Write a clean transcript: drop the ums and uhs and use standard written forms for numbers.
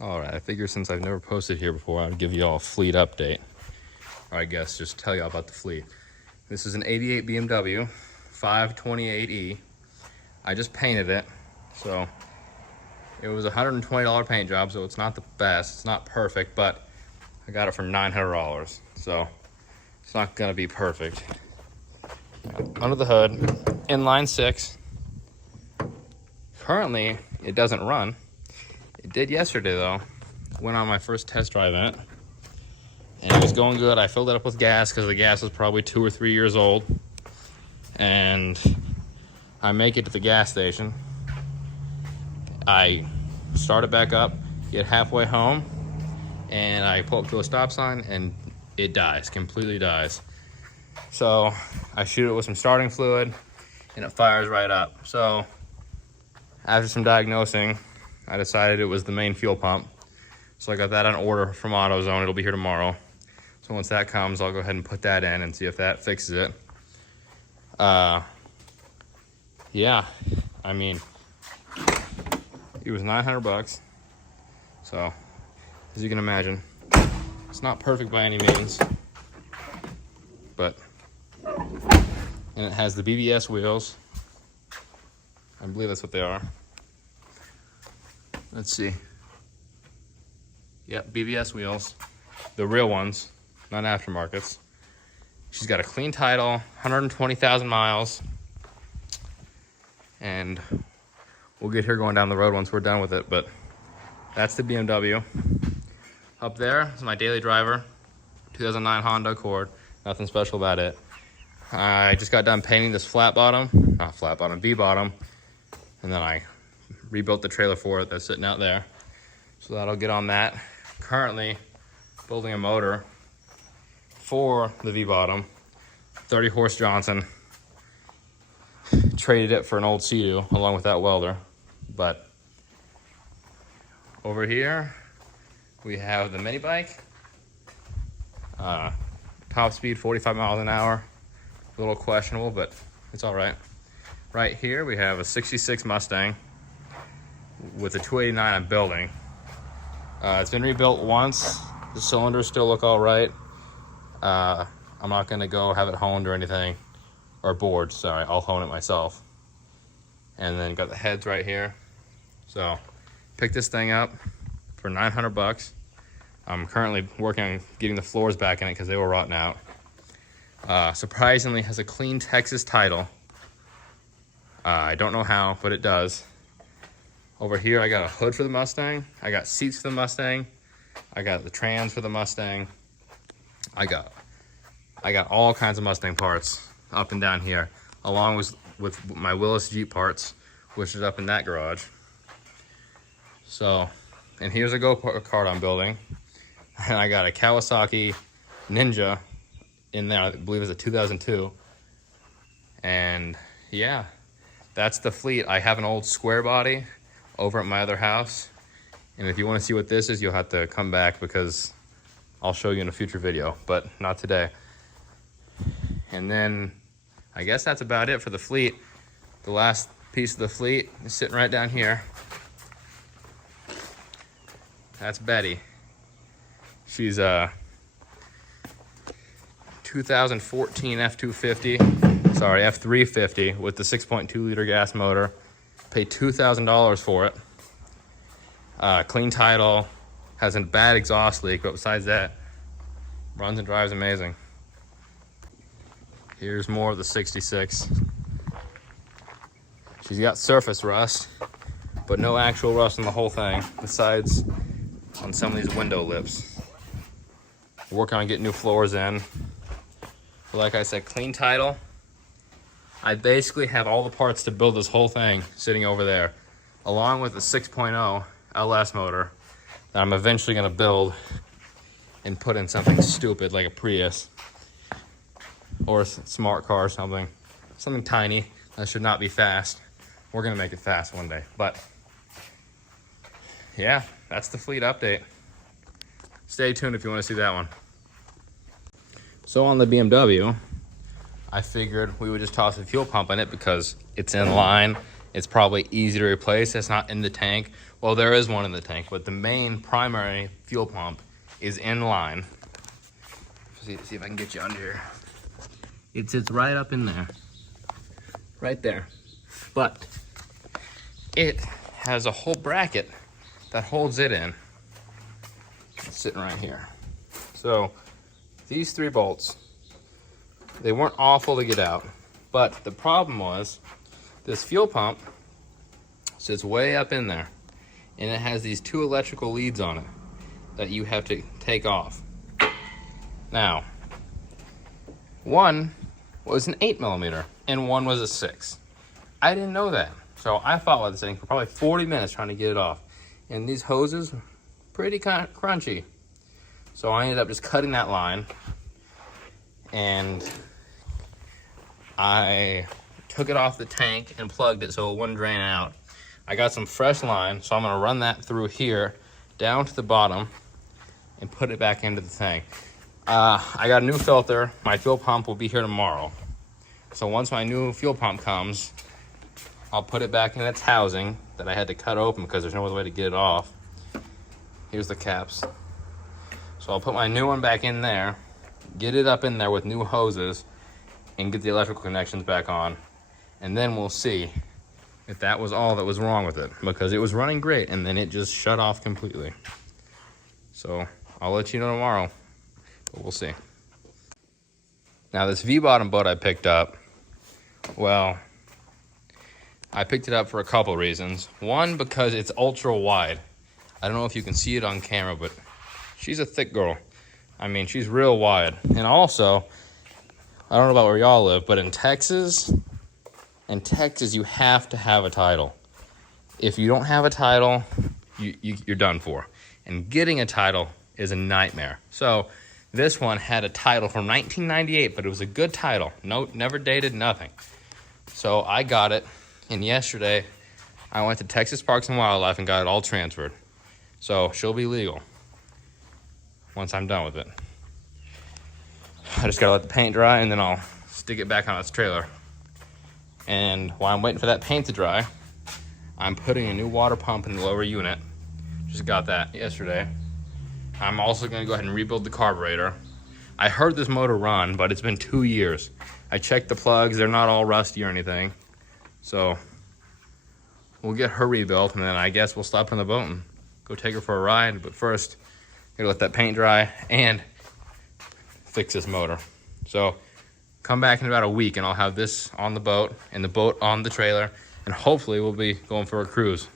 All right, I figure since I've never posted here before, I'd give you all a fleet update. Or I guess just tell you all about the fleet. This is an 88 BMW 528e. I just painted it, so it was a $120 paint job, so it's not the best, it's not perfect, but I got it for $900, so it's not gonna be perfect. Under the hood, inline six. Currently, it doesn't run. It did yesterday though. Went on my first test drive in it, and it was going good. I filled it up with gas because the gas was probably 2 or 3 years old, and I make it to the gas station. I start it back up, get halfway home, and I pull up to a stop sign, and it dies, completely dies. So I shoot it with some starting fluid, and it fires right up. So after some diagnosing, I decided it was the main fuel pump. So I got that on order from AutoZone. It'll be here tomorrow. So once that comes, I'll go ahead and put that in and see if that fixes it. Yeah, I mean, it was $900. So as you can imagine, it's not perfect by any means, but, and it has the BBS wheels. I believe that's what they are. Let's see. Yep, BBS wheels. The real ones, not aftermarkets. She's got a clean title, 120,000 miles. And we'll get her going down the road once we're done with it, but that's the BMW. Up there is my daily driver, 2009 Honda Accord. Nothing special about it. I just got done painting this V-bottom, and then I rebuilt the trailer for it that's sitting out there. So that'll get on that. Currently building a motor for the V-bottom, 30 horse Johnson. Traded it for an old Sea-Doo along with that welder. But over here we have the mini bike. Top speed 45 miles an hour. A little questionable, but it's all right. Right here we have a 66 Mustang with a 289 I'm building. It's been rebuilt once. The cylinders still look all right. I'm not gonna go have it honed or anything, or bored, sorry, I'll hone it myself. And then got the heads right here. So picked this thing up for $900. I'm currently working on getting the floors back in it because they were rotting out. Surprisingly has a clean Texas title. I don't know how, but it does. Over here I got a hood for the Mustang. I got seats for the Mustang. I got the trans for the Mustang. I got all kinds of Mustang parts up and down here, along with my Willis Jeep parts, which is up in that garage. So, and here's a go-kart I'm building. And I got a Kawasaki Ninja in there, I believe it's a 2002. And yeah, that's the fleet. I have an old square body over at my other house. And if you want to see what this is, you'll have to come back because I'll show you in a future video, but not today. And then I guess that's about it for the fleet. The last piece of the fleet is sitting right down here. That's Betty. She's a 2014 F250, sorry, F350 with the 6.2 liter gas motor. Paid $2,000 for it. Clean title, has a bad exhaust leak, but besides that, runs and drives amazing. Here's more of the 66. She's got surface rust, but no actual rust on the whole thing, besides on some of these window lips. Working on getting new floors in. But like I said, clean title. I basically have all the parts to build this whole thing sitting over there, along with the 6.0 LS motor that I'm eventually gonna build and put in something stupid like a Prius or a smart car or something tiny that should not be fast. We're gonna make it fast one day, but yeah, that's the fleet update. Stay tuned if you want to see that one. So on the BMW, I figured we would just toss a fuel pump in it because it's in line it's probably easy to replace. It's not in the tank. Well, there is one in the tank, but the main primary fuel pump is in line. See if I can get you under here. It sits right up in there. Right there. But it has a whole bracket that holds it in. It's sitting right here. So these 3 bolts, they weren't awful to get out, but the problem was this fuel pump sits way up in there, and it has these 2 electrical leads on it that you have to take off. Now, one was an 8mm and one was a 6. I didn't know that, so I fought with this thing for probably 40 minutes trying to get it off, and these hoses were pretty kind of crunchy. So I ended up just cutting that line, and I took it off the tank and plugged it so it wouldn't drain out. I got some fresh line, so I'm gonna run that through here, down to the bottom, and put it back into the tank. I got a new filter. My fuel pump will be here tomorrow. So once my new fuel pump comes, I'll put it back in its housing that I had to cut open because there's no other way to get it off. Here's the caps. So I'll put my new one back in there, get it up in there with new hoses, and get the electrical connections back on. And then we'll see if that was all that was wrong with it, because it was running great and then it just shut off completely. So I'll let you know tomorrow, but we'll see. Now this V-bottom boat I picked up, well, I picked it up for a couple reasons. One, because it's ultra wide. I don't know if you can see it on camera, but she's a thick girl. I mean, she's real wide. And also, I don't know about where y'all live, but in Texas, you have to have a title. If you don't have a title, you're done for. And getting a title is a nightmare. So this one had a title from 1998, but it was a good title. No, never dated, nothing. So I got it, and yesterday I went to Texas Parks and Wildlife and got it all transferred. So she'll be legal once I'm done with it. I just gotta let the paint dry, and then I'll stick it back on its trailer. And while I'm waiting for that paint to dry, I'm putting a new water pump in the lower unit. Just got that yesterday. I'm also gonna go ahead and rebuild the carburetor. I heard this motor run, but it's been 2 years. I checked the plugs, they're not all rusty or anything. So we'll get her rebuilt, and then I guess we'll stop on the boat and go take her for a ride. But first, gotta let that paint dry and fix this motor. So come back in about a week and I'll have this on the boat and the boat on the trailer, and hopefully we'll be going for a cruise.